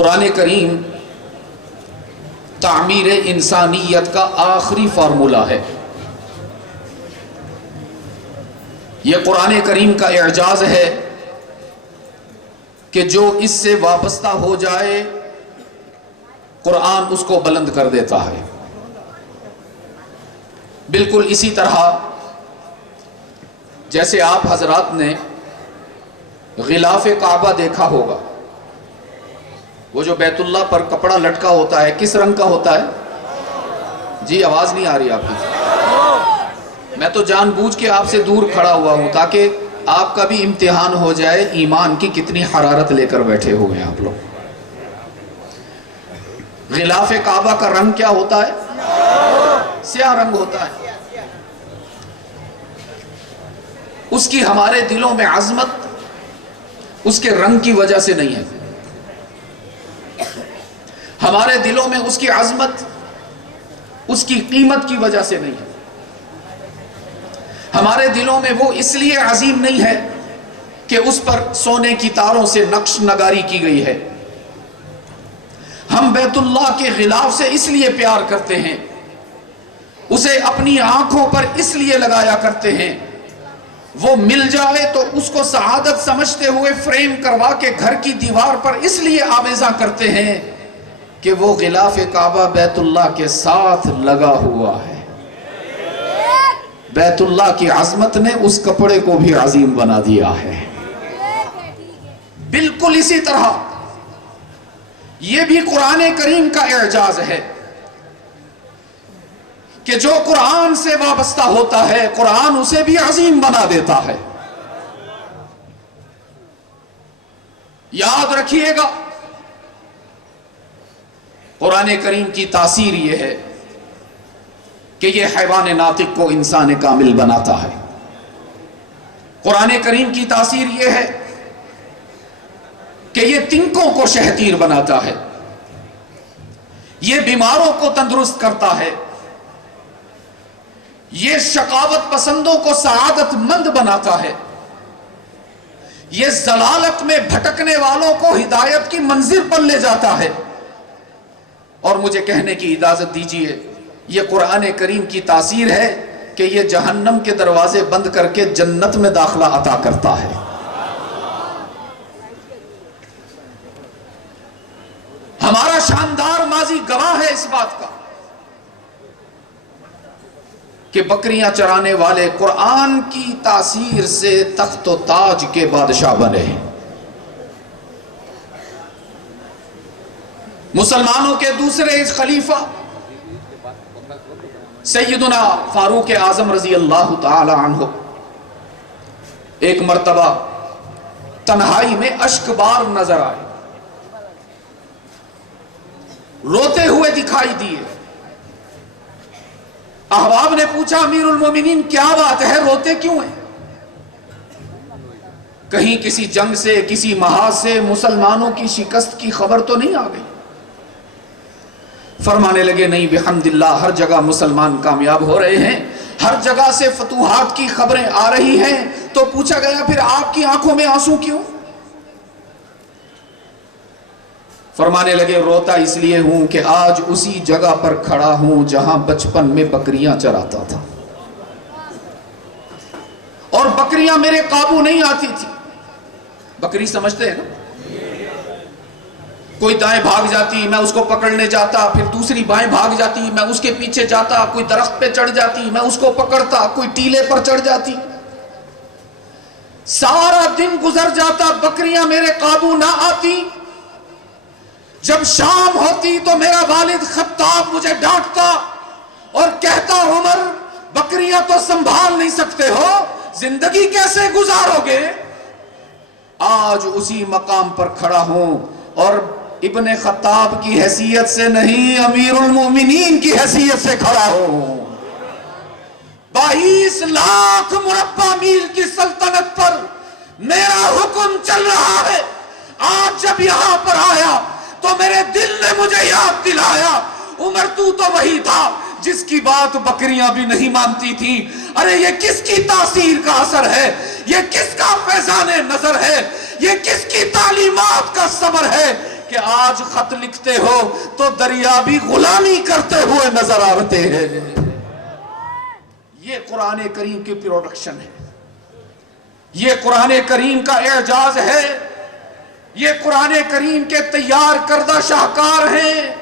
قرآن کریم تعمیر انسانیت کا آخری فارمولہ ہے۔ یہ قرآن کریم کا اعجاز ہے کہ جو اس سے وابستہ ہو جائے قرآن اس کو بلند کر دیتا ہے۔ بالکل اسی طرح جیسے آپ حضرات نے غلاف کعبہ دیکھا ہوگا، وہ جو بیت اللہ پر کپڑا لٹکا ہوتا ہے کس رنگ کا ہوتا ہے؟ جی آواز نہیں آ رہی آپ کی؟ میں تو جان بوجھ کے آپ سے دور کھڑا ہوا ہوں تاکہ آپ کا بھی امتحان ہو جائے ایمان کی کتنی حرارت لے کر بیٹھے ہوئے ہیں آپ لوگ۔ غلاف کعبہ کا رنگ کیا ہوتا ہے؟ سیاہ رنگ ہوتا ہے۔ اس کی ہمارے دلوں میں عظمت اس کے رنگ کی وجہ سے نہیں ہے، ہمارے دلوں میں اس کی عظمت اس کی قیمت کی وجہ سے نہیں ہے، ہمارے دلوں میں وہ اس لیے عظیم نہیں ہے کہ اس پر سونے کی تاروں سے نقش نگاری کی گئی ہے۔ ہم بیت اللہ کے غلاف سے اس لیے پیار کرتے ہیں، اسے اپنی آنکھوں پر اس لیے لگایا کرتے ہیں، وہ مل جائے تو اس کو سعادت سمجھتے ہوئے فریم کروا کے گھر کی دیوار پر اس لیے آویزاں کرتے ہیں کہ وہ غلاف کعبہ بیت اللہ کے ساتھ لگا ہوا ہے۔ بیت اللہ کی عظمت نے اس کپڑے کو بھی عظیم بنا دیا ہے۔ بالکل اسی طرح یہ بھی قرآن کریم کا اعجاز ہے کہ جو قرآن سے وابستہ ہوتا ہے قرآن اسے بھی عظیم بنا دیتا ہے۔ یاد رکھیے گا قرآن کریم کی تاثیر یہ ہے کہ یہ حیوان ناطق کو انسان کامل بناتا ہے۔ قرآن کریم کی تاثیر یہ ہے کہ یہ تنکوں کو شہتیر بناتا ہے، یہ بیماروں کو تندرست کرتا ہے، یہ شقاوت پسندوں کو سعادت مند بناتا ہے، یہ ضلالت میں بھٹکنے والوں کو ہدایت کی منزل پر لے جاتا ہے۔ اور مجھے کہنے کی اجازت دیجیے یہ قرآن کریم کی تاثیر ہے کہ یہ جہنم کے دروازے بند کر کے جنت میں داخلہ عطا کرتا ہے۔ ہمارا شاندار ماضی گواہ ہے اس بات کا کہ بکریاں چرانے والے قرآن کی تاثیر سے تخت و تاج کے بادشاہ بنے ہیں۔ مسلمانوں کے دوسرے خلیفہ سیدنا فاروق اعظم رضی اللہ تعالی عنہ ایک مرتبہ تنہائی میں اشکبار نظر آئے، روتے ہوئے دکھائی دیے۔ احباب نے پوچھا امیر المومنین کیا بات ہے، روتے کیوں ہیں؟ کہیں کسی جنگ سے کسی محاذ سے مسلمانوں کی شکست کی خبر تو نہیں آ گئی؟ فرمانے لگے نہیں بحمداللہ ہر جگہ مسلمان کامیاب ہو رہے ہیں، ہر جگہ سے فتوحات کی خبریں آ رہی ہیں۔ تو پوچھا گیا پھر آپ کی آنکھوں میں آنسو کیوں؟ فرمانے لگے روتا اس لیے ہوں کہ آج اسی جگہ پر کھڑا ہوں جہاں بچپن میں بکریاں چراتا تھا، اور بکریاں میرے قابو نہیں آتی تھی۔ بکری سمجھتے ہیں نا، کوئی دائیں بھاگ جاتی میں اس کو پکڑنے جاتا، پھر دوسری بائیں بھاگ جاتی میں اس کے پیچھے جاتا، کوئی درخت پہ چڑھ جاتی میں اس کو پکڑتا، کوئی ٹیلے پر چڑھ جاتی، سارا دن گزر جاتا بکریاں میرے قابو نہ آتی۔ جب شام ہوتی تو میرا والد خطاب مجھے ڈانٹتا اور کہتا عمر بکریاں تو سنبھال نہیں سکتے ہو، زندگی کیسے گزارو گے؟ آج اسی مقام پر کھڑا ہوں اور ابن خطاب کی حیثیت سے نہیں امیر المومنین کی حیثیت سے کھڑا ہوں۔ 22 لاکھ مربع میل کی سلطنت پر میرا حکم چل رہا ہے۔ آج جب یہاں پر آیا تو میرے دل نے مجھے یاد دلایا عمر تو وہی تھا جس کی بات بکریاں بھی نہیں مانتی تھی۔ ارے یہ کس کی تاثیر کا اثر ہے، یہ کس کا فیضان نظر ہے، یہ کس کی تعلیمات کا ثمر ہے کہ آج خط لکھتے ہو تو دریا بھی غلامی کرتے ہوئے نظر آتے ہیں. یہ قرآن کریم کی پروڈکشن ہے, یہ قرآن کریم کا اعجاز ہے, یہ قرآن کریم کے تیار کردہ شاہکار ہیں.